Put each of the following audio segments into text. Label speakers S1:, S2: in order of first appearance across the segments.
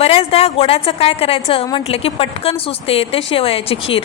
S1: बऱ्याचदा गोडाचं काय करायचं? म्हटलं की पटकन सुचते ते शेवयाची खीर.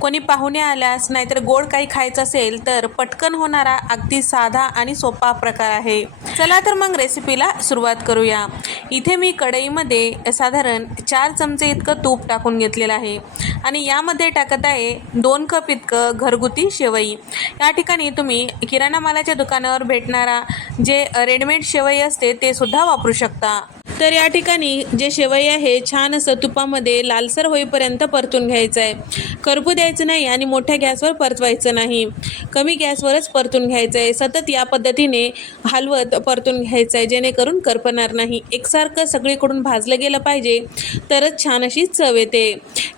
S1: कोणी पाहुणे आल्यास नाहीतर गोड काही खायचं असेल तर पटकन होणारा अगदी साधा आणि सोपा प्रकार आहे. चला तर मग रेसिपीला सुरुवात करूया. इथे मी कढईमध्ये साधारण चार चमचे इतकं तूप टाकून घेतलेलं आहे. आणि यामध्ये टाकत आहे दोन कप इतकं घरगुती शेवई. या ठिकाणी तुम्ही किराणा मालाच्या दुकानावर भेटणारा जे रेडीमेड शेवई असते ते सुद्धा वापरू शकता. तर या ठिकाणी जे शेवई आहे छान असं तुपामध्ये लालसर होईपर्यंत परतून घ्यायचं आहे करपू द्यायचं नाही आणि मोठ्या गॅसवर परतवायचं नाही. कमी गॅसवरच परतून घ्यायचं आहे सतत या पद्धतीने हलवत परतून घ्यायचं आहे जेणेकरून करपणार नाही. एकसारखं सगळीकडून भाजलं गेलं पाहिजे तरच छान अशी चव येते.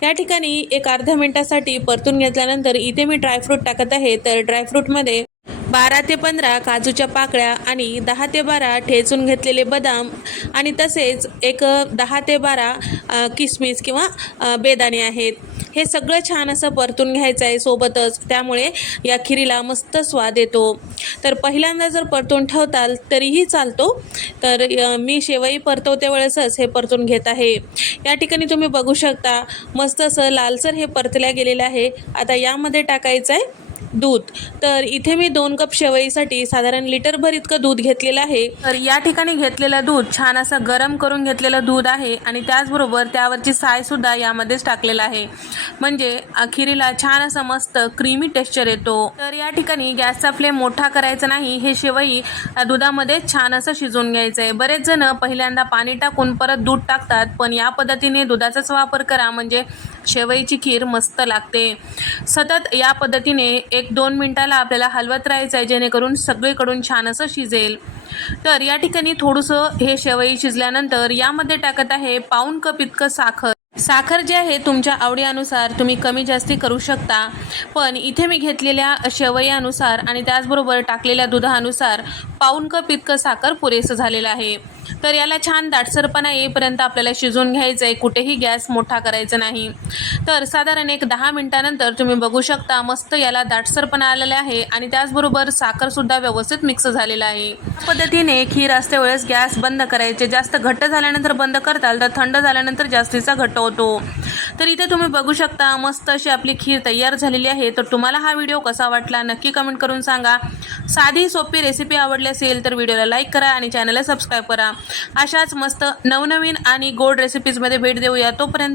S1: या ठिकाणी एक अर्ध्या मिनटासाठी परतून घेतल्यानंतर इथे मी ड्रायफ्रूट टाकत आहे. तर ड्रायफ्रूटमध्ये बारा ते पंधरा काजूच्या पाकळ्या आणि दहा ते बारा ठेचून घेतलेले बदाम आणि तसेच एक दहा ते बारा किसमिस किंवा बेदाणे आहेत. हे सगळं छान असं परतून घ्यायचं आहे सोबतच. त्यामुळे या खिरीला मस्त स्वाद येतो. तर पहिल्यांदा जर परतून ठेवताल तरीही चालतो. तर मी शेवई परतवते वेळेसच हे परतून घेत आहे. या ठिकाणी तुम्ही बघू शकता मस्त असं लालसर हे परतल्या गेलेलं आहे. आता यामध्ये टाकायचं आहे दूध. तर इथे मी दोन कप शेवईसाठी साधारण लिटरभर इतकं दूध घेतलेलं आहे. तर या ठिकाणी घेतलेलं दूध छान असं गरम करून घेतलेलं दूध आहे आणि त्याचबरोबर त्यावरची साय सुद्धा यामध्येच टाकलेलं आहे. म्हणजे खिरीला छान असं मस्त क्रीमी टेक्स्चर येतो. तर या ठिकाणी गॅसचा फ्लेम मोठा करायचा नाही हे शेवई दुधामध्ये छान असं शिजवून घ्यायचं आहे बरेच जण पहिल्यांदा पाणी टाकून परत दूध टाकतात पण या पद्धतीने दुधाचाच वापर करा म्हणजे शेवईची खीर मस्त लागते. सतत या पद्धतीने एक दोन मिनटाला आपल्याला हलवत राहायचं आहे जेणेकरून सगळीकडून छान असं शिजेल. तर या ठिकाणी थोडंसं हे शेवई शिजल्यानंतर यामध्ये टाकत आहे पाऊण कप इतकं साखर. साखर जे आहे तुमच्या आवडीनुसार तुम्ही कमी जास्ती करू शकता. पण इथे मी घेतलेल्या शेवयानुसार आणि त्याचबरोबर टाकलेल्या दुधानुसार पाऊण कप इतकं साखर पुरेसं झालेलं आहे. तर याला छान दाटसरपणा येईपर्यंत आपल्याला शिजवून घ्यायचं आहे कुठेही गॅस मोठा करायचा नाही. तर साधारण एक दहा मिनटानंतर तुम्ही बघू शकता मस्त याला दाटसरपणा आलेला आहे आणि त्याचबरोबर साखरसुद्धा व्यवस्थित मिक्स झालेला आहे. पद्धतीने खीर असते वेळेस गॅस बंद करायचे. जास्त घट्ट झाल्यानंतर बंद करताल तर थंड झाल्यानंतर जास्तीचा घट्ट होतो. तर इथे तुम्ही बघू शकता मस्त अशी आपली खीर तयार झालेली आहे. तर तुम्हाला हा व्हिडिओ कसा वाटला नक्की कमेंट करून सांगा. साधी सोपी रेसिपी आवडली असेल तर व्हिडिओला लाईक करा आणि चॅनलला सबस्क्राईब करा. अशाच मस्त नवनवीन आणि गोड रेसिपीजमध्ये भेट देऊया. तोपर्यंत